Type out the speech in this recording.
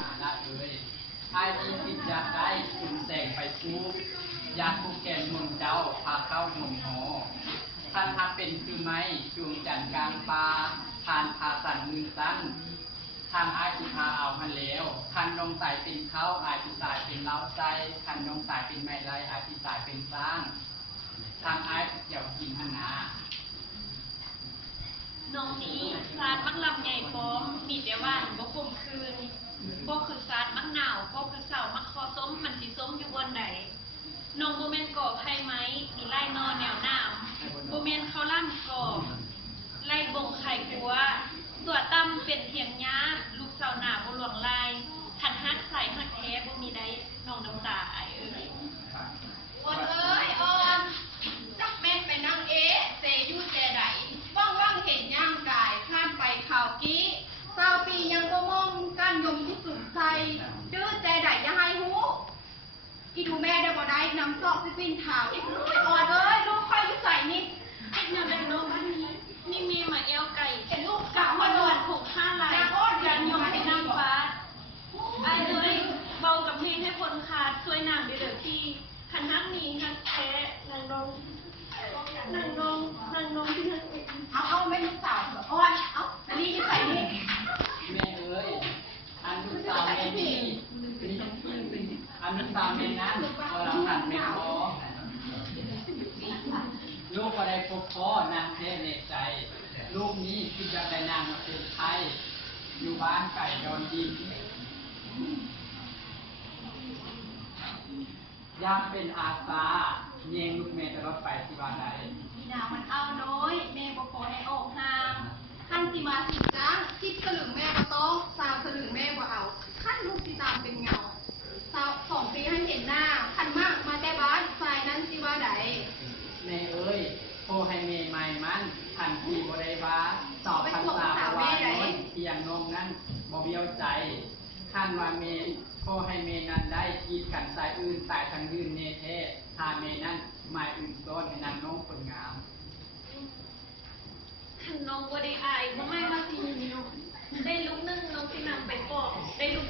มาละเอ้ยไอ้ที่คิดอยากได้คุณแต่งไปชูอยากผูกแกนมุนเจ้าพาเข้ามุนหอท่านทักเป็นคือไม้จูงจันกลางปลาทานพาสันมือสั้นทางอายสุภาเอาพันแล้วคันนงสายเป็นเขาอายสุสายเป็นเล้าใจคันนงสายเป็นไม้ไรอายสุสายเป็นสร้างทางอายเกี่ยวกินหันนาน้องนี้ซาดมักลำใหญ่พร้อมมีแต่ว่าบ่คมคืนบ่คือซาดมักหนาวบ่คือเสามักคอส้มมันสิส้มอยู่บนใดน้องบ่แม่นก่อไผไหมมีไล่นอนแนวน้ำบ่แม่นเขาล่ำก่อไล่บงไข่กัวตัวตั้มเป็นเถียงย้าลูกสาวหน้าบ่หลวงลายคันฮักใส่ฮักแท้บ่มีใดน้องน้ำตาอายเอ้ยอดเอ้ยออนจักแม่นไปนั่งเซยู่แต่ใดว่างเห็นย่างกายข้านไปข่าวกี้20 ปียังบ่มองกันยมที่สุดใจดื้อแต่ใดอย่าให้หูอีดูแม่ได้บ่ได้น้ำซอกสิปินถาวอดเอ้ยลูกค่อยอยู่ใส่นี่ไอ้เนี่ยเป็นน้องบ้านนี้นี่มีมาแอวไก่ เห็นลูก กะวันวันผูกผ้าลายยันยงให้นางฟ้าไอ้เอ้ยเบากับเมฆให้คนขาดช่วยนางได้เด้อพี่คันฮักนี้ฮักแท้นางน้องที่ฮักเองเอาแม่ลูกสาวออนเอาอันนี้อยู่ใส่นี่แม่เอ้ยอันลูกสาวแม่นี่อันลูกสาวแม่นั้นพอเราหันไม่พอลูกก็ได้พบพ่อนางแท้ในใจลูกนี้คิดจะได้นางมาเป็นไทยอยู่บ้านไก่ดอนดินยามเป็นอาสาเยงลูกเมย์จะรถไปที่บ้านใดพี่นางมันเอาน้อยแม่บ่ขอให้ออกห่างขั้นสิมาสิจ้าง10 สลึงแม่บ่ต้อง20 สลึงแม่บ่เอาขั้นลูกสิตามเป็นเงา2 ปีให้เห็นหน้าคันมากมาแต่บ้านฝ่ายนั้นสิว่าใดแม่เอ้ยโอให้เมย์ใหม่มันทันทีบริวาสอบคำสาบวานนเพียงนงนั้นบ่เบี้ยวใจขั้นว่าเมย์โอให้เมย์นั้นได้กีดกันสายอื่นสายทางอื่นเนเทถ้าเมย์นั้นหมายอื่นต้นให้นางน้องคนงามคันน้องบ่ได้อายบ่ไม่ว่าสิได้ลูกนึงน้องสินำไปปอกได้ลูก